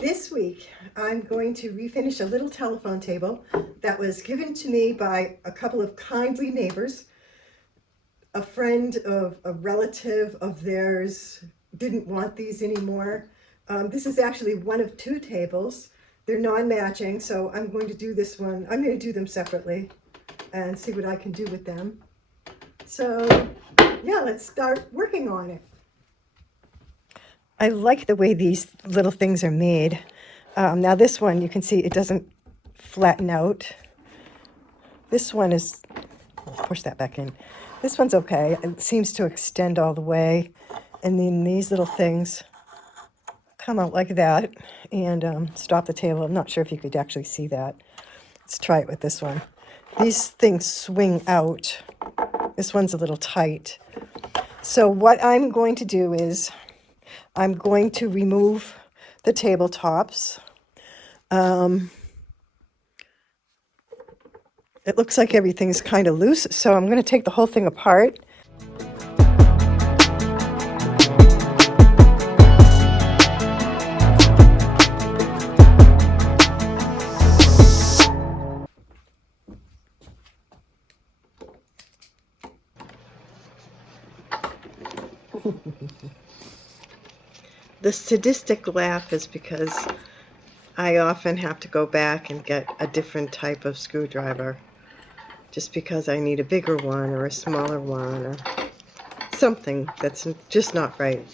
This week, I'm going to refinish a little telephone table that was given to me by a couple of kindly neighbors. A friend of a relative of theirs didn't want these anymore. This is actually one of two tables. They're non-matching, so I'm going to do this one. I'm going to do them separately and see what I can do with them. So, yeah, let's start working on it. I like the way these little things are made. Now this one, you can see it doesn't flatten out. This one is, push that back in. This one's okay. It seems to extend all the way. And then these little things come out like that and stop the table. I'm not sure if you could actually see that. Let's try it with this one. These things swing out. This one's a little tight. So what I'm going to do is I'm going to remove the tabletops. It looks like everything's kind of loose, so I'm going to take the whole thing apart. The sadistic laugh is because I often have to go back and get a different type of screwdriver just because I need a bigger one or a smaller one or something that's just not right.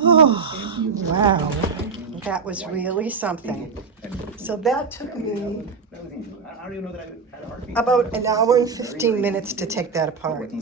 Oh, wow. That was really something. So that took me about an hour and 15 minutes to take that apart.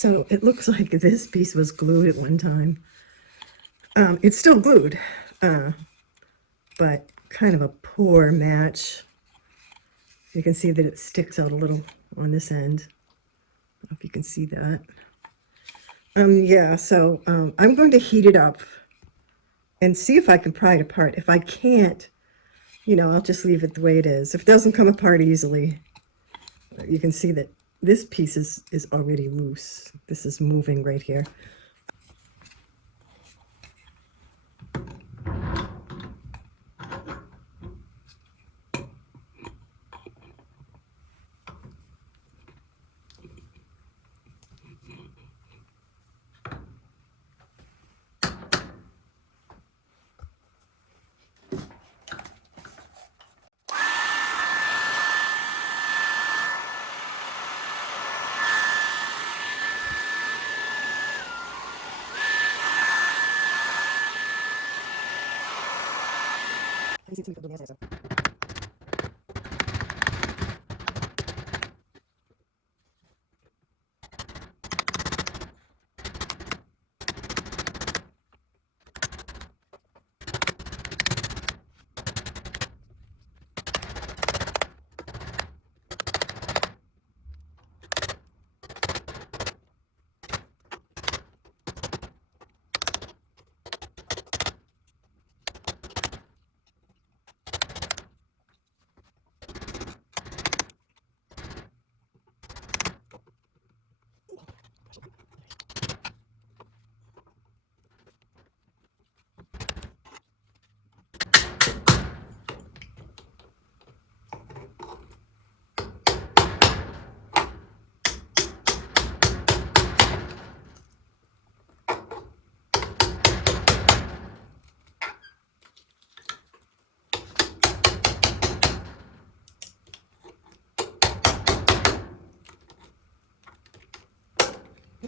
So it looks like this piece was glued at one time. It's still glued, but kind of a poor match. You can see that it sticks out a little on this end. I don't know if you can see that. Yeah, so I'm going to heat it up and see if I can pry it apart. If I can't, you know, I'll just leave it the way it is. If it doesn't come apart easily, you can see that this piece is already loose. This is moving right here.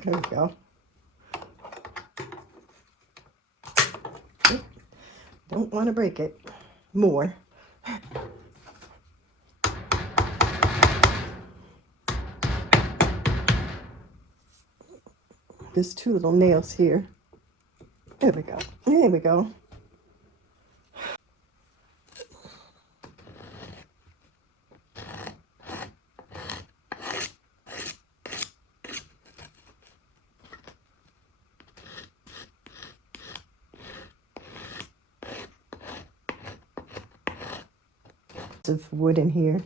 There we go. Don't want to break it more. There's two little nails here. There we go. There we go. Of wood in here.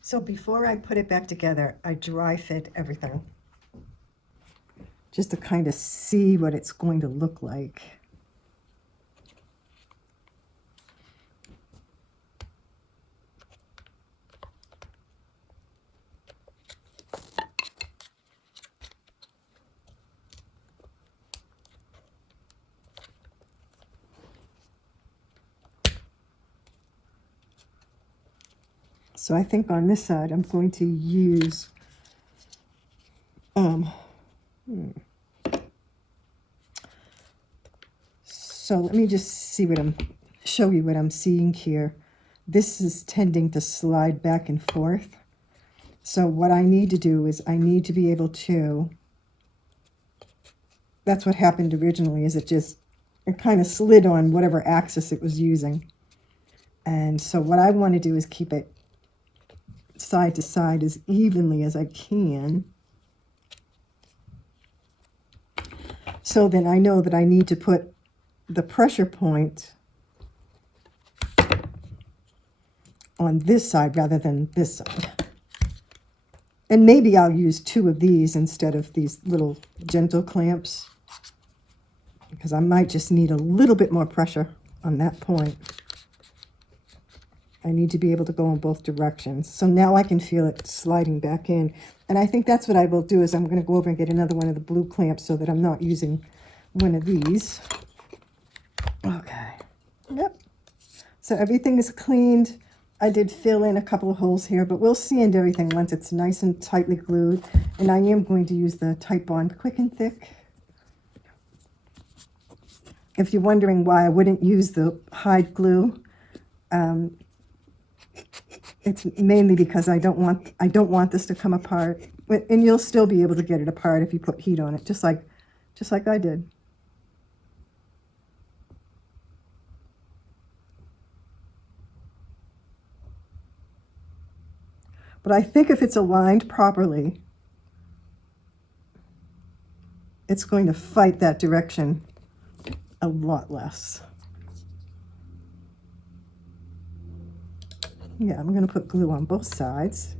So before I put it back together, I dry fit everything, just to kind of see what it's going to look like. So I think on this side, I'm going to use, so let me just show you what I'm seeing here. This is tending to slide back and forth. So what I need to do is I need to be able to, that's what happened originally, is it kind of slid on whatever axis it was using. And so what I want to do is keep it side to side as evenly as I can. So then I know that I need to put the pressure point on this side rather than this side. And maybe I'll use 2 of these instead of these little gentle clamps, because I might just need a little bit more pressure on that point. I need to be able to go in both directions. So now I can feel it sliding back in. And I think that's what I will do, is I'm going to go over and get another one of the blue clamps so that I'm not using one of these. Okay. Yep. So everything is cleaned. I did fill in a couple of holes here, but we'll sand everything once it's nice and tightly glued. And I am going to use the Titebond Quick and Thick. If you're wondering why I wouldn't use the hide glue, it's mainly because I don't want this to come apart. And you'll still be able to get it apart if you put heat on it, just like I did. But I think if it's aligned properly, it's going to fight that direction a lot less. Yeah, I'm going to put glue on both sides.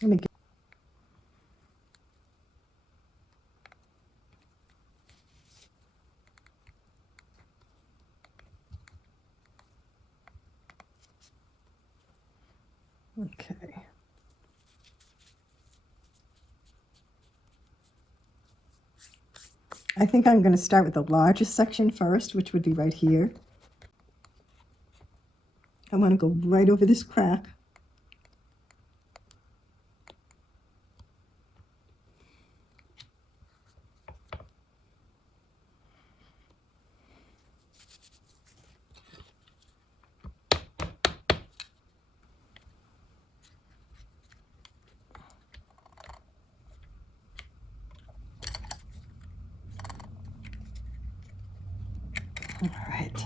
Let me get okay. I think I'm going to start with the largest section first, which would be right here. I want to go right over this crack. All right.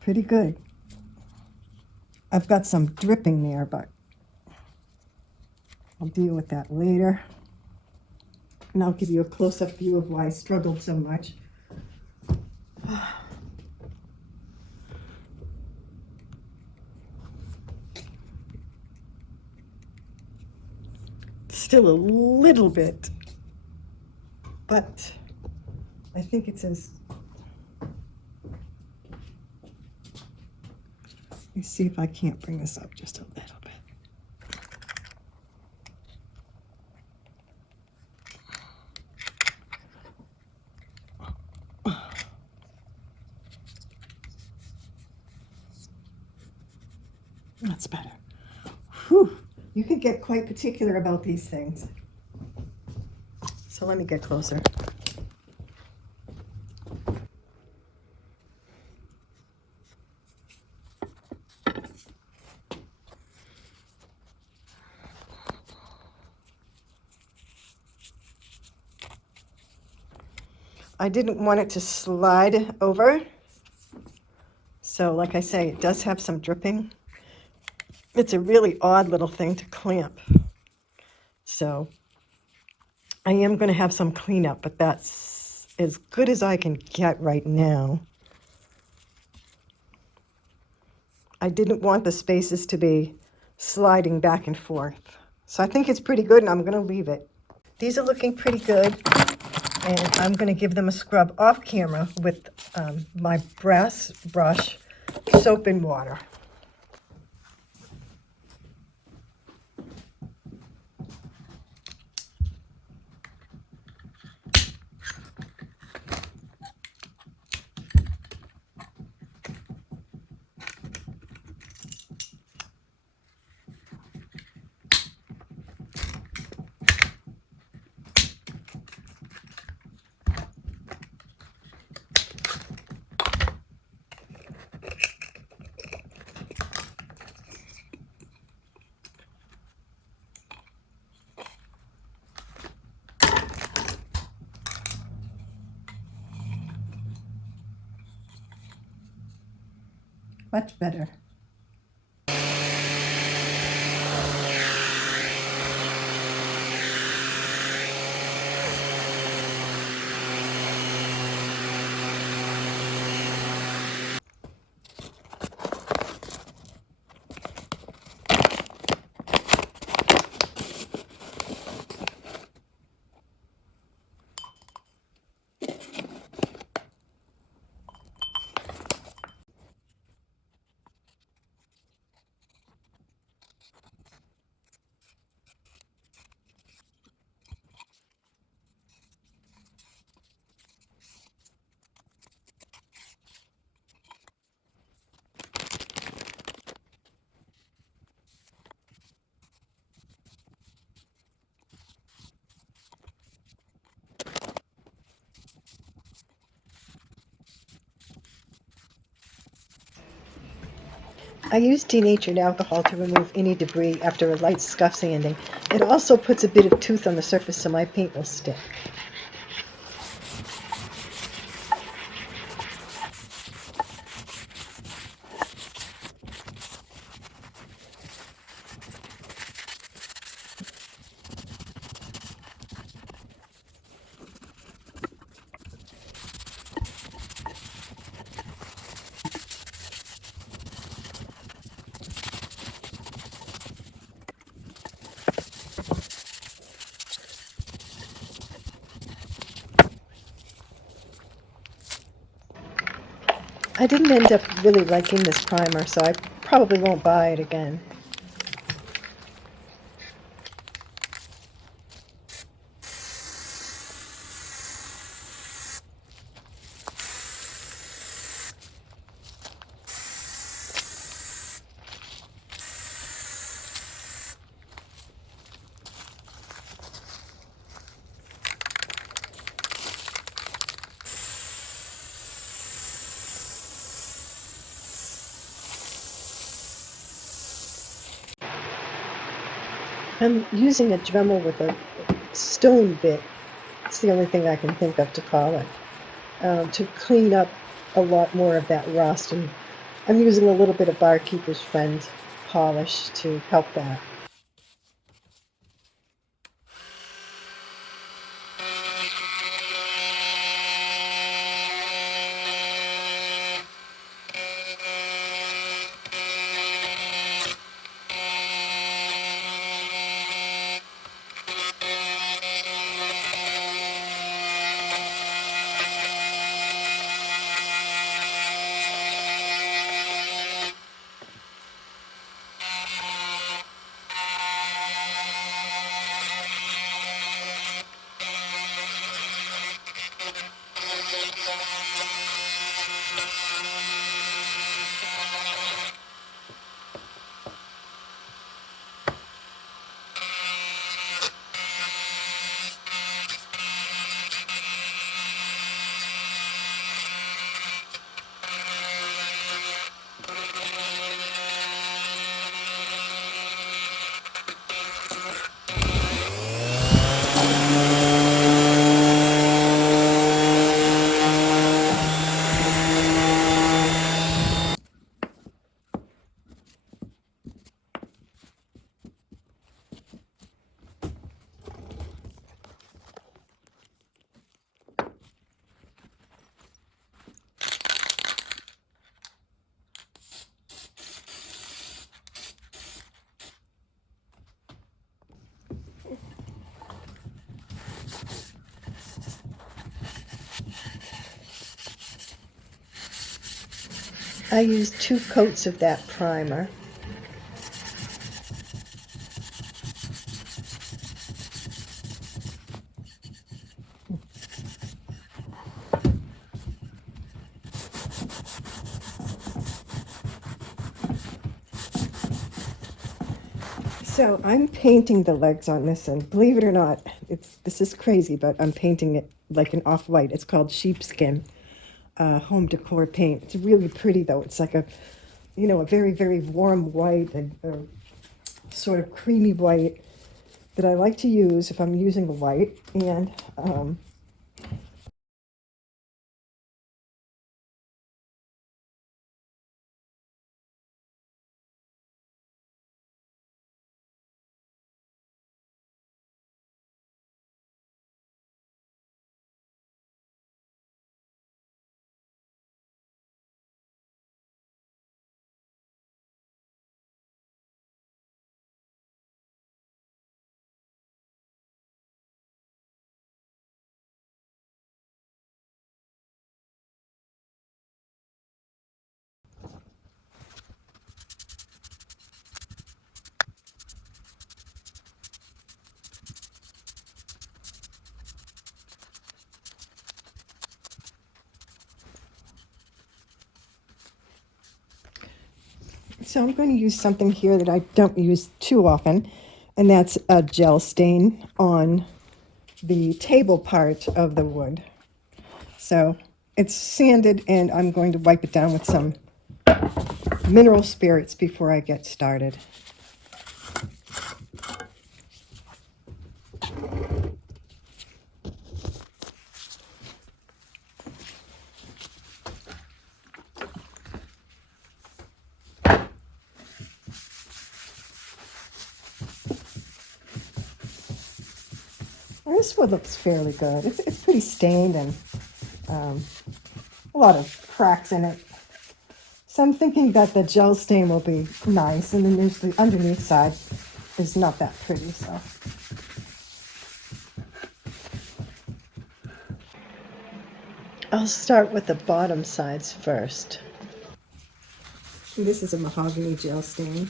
Pretty good. I've got some dripping there, but I'll deal with that later. And I'll give you a close-up view of why I struggled so much. Still a little bit, but I think it's as... Let me see if I can't bring this up just a little bit. That's better. Whew. You can get quite particular about these things. So let me get closer. I didn't want it to slide over. So like I say, it does have some dripping. It's a really odd little thing to clamp. So I am going to have some cleanup, but that's as good as I can get right now. I didn't want the spaces to be sliding back and forth. So I think it's pretty good, and I'm going to leave it. These are looking pretty good, and I'm going to give them a scrub off camera with my brass brush, soap and water. Much better. I use denatured alcohol to remove any debris after a light scuff sanding. It also puts a bit of tooth on the surface so my paint will stick. I didn't end up really liking this primer, so I probably won't buy it again. I'm using a Dremel with a stone bit. It's the only thing I can think of to call it, to clean up a lot more of that rust. And I'm using a little bit of Barkeeper's Friend polish to help that. I used 2 coats of that primer. So I'm painting the legs on this, and believe it or not, this is crazy, but I'm painting it like an off-white. It's called sheepskin home decor paint. It's really pretty though. It's like a very, very warm white and sort of creamy white that I like to use if I'm using a white. And So I'm going to use something here that I don't use too often, and that's a gel stain on the table part of the wood. So it's sanded, and I'm going to wipe it down with some mineral spirits before I get started. And this wood looks fairly good. It's pretty stained and a lot of cracks in it. So I'm thinking that the gel stain will be nice, and then there's the underneath side is not that pretty, so. I'll start with the bottom sides first. This is a mahogany gel stain.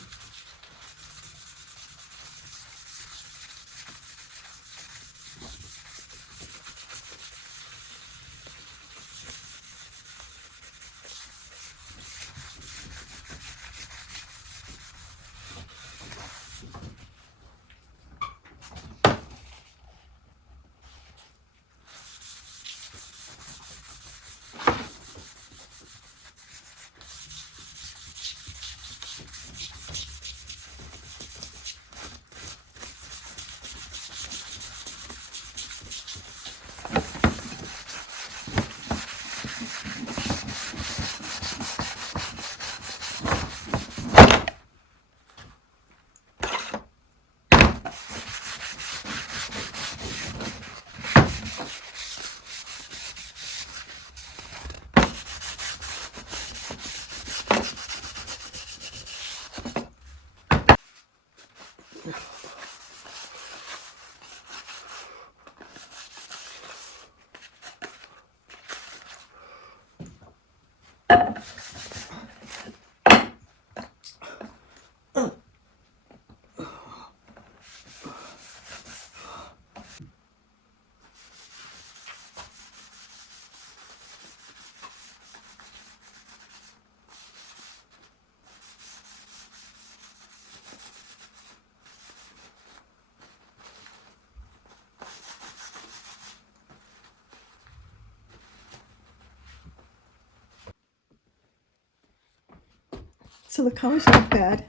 So the color's not bad.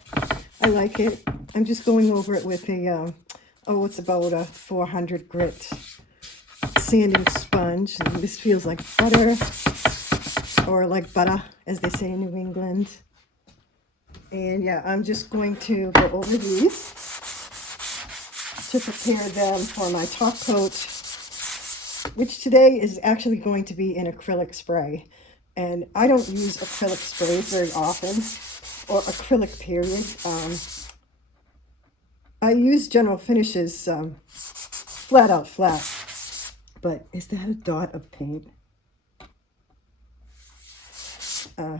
I like it. I'm just going over it with a, it's about a 400 grit sanding sponge. And this feels like butter, or like butter, as they say in New England. And yeah, I'm just going to go over these to prepare them for my top coat, which today is actually going to be an acrylic spray. And I don't use acrylic sprays very often, or acrylic period. I use General Finishes flat out flat. But is that a dot of paint? I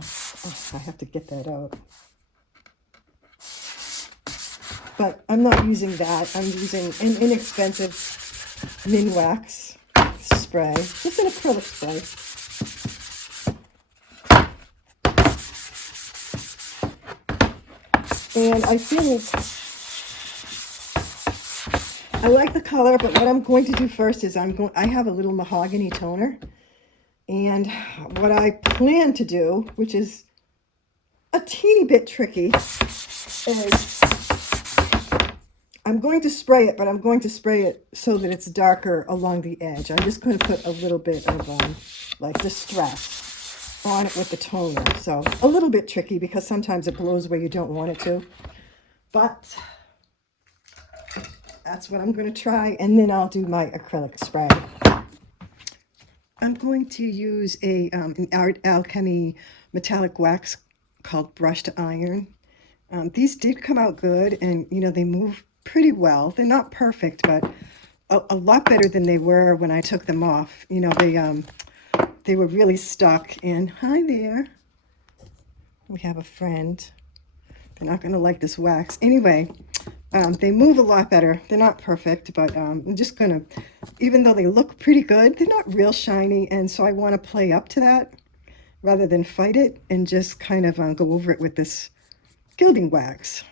have to get that out. But I'm not using that. I'm using an inexpensive Minwax spray, just an acrylic spray. And I think I like the color, but what I'm going to do first is I have a little mahogany toner. And what I plan to do, which is a teeny bit tricky, is I'm going to spray it, but I'm going to spray it so that it's darker along the edge. I'm just going to put a little bit of like distress on it with the toner. So a little bit tricky because sometimes it blows where you don't want it to. But that's what I'm going to try, and then I'll do my acrylic spray. I'm going to use an Art Alchemy metallic wax called Brushed Iron. These did come out good, and they move pretty well. They're not perfect, but a lot better than they were when I took them off. They were really stuck in. Hi there. We have a friend. They're not going to like this wax. Anyway, they move a lot better. They're not perfect, but I'm just going to, even though they look pretty good, they're not real shiny, and so I want to play up to that rather than fight it, and just kind of go over it with this gilding wax.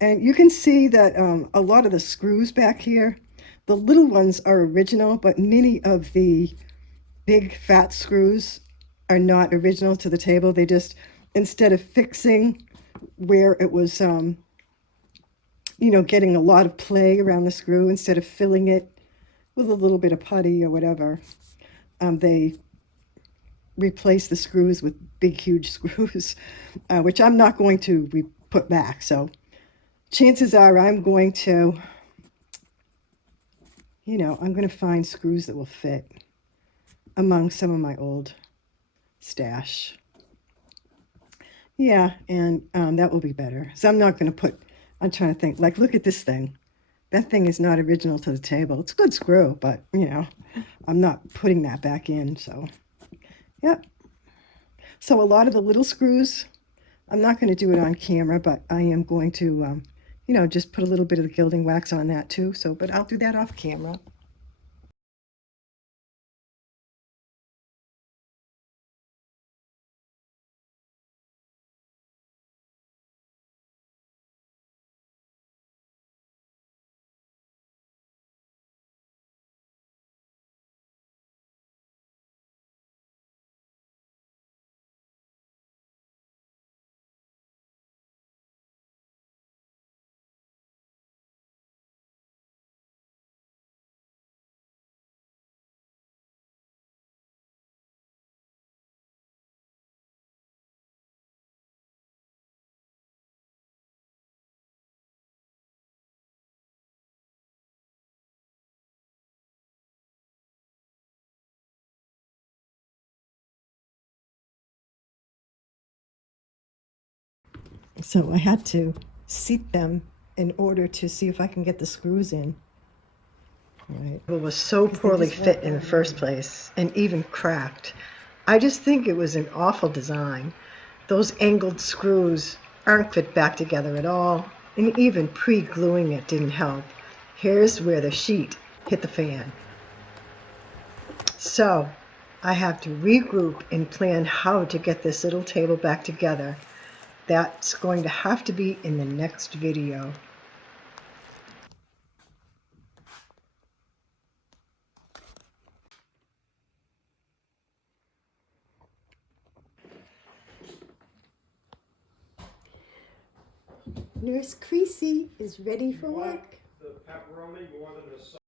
And you can see that a lot of the screws back here, the little ones are original, but many of the big fat screws are not original to the table. They just, instead of fixing where it was, getting a lot of play around the screw, instead of filling it with a little bit of putty or whatever, they replace the screws with big, huge screws, which I'm not going to put back. So chances are I'm going to, I'm going to find screws that will fit among some of my old stash. Yeah, and that will be better. So I'm not going to I'm trying to think, like, look at this thing. That thing is not original to the table. It's a good screw, but, I'm not putting that back in. So, yep. So a lot of the little screws, I'm not going to do it on camera, but I am going to, just put a little bit of the gilding wax on that too. So, but I'll do that off camera. So I had to seat them in order to see if I can get the screws in. Right. It was so poorly fit in the first place and even cracked. I just think it was an awful design. Those angled screws aren't fit back together at all, and even pre-gluing it didn't help. Here's where the sheet hit the fan. So I have to regroup and plan how to get this little table back together. That's going to have to be in the next video. Nurse Creasy is ready for work. The pepperoni more than the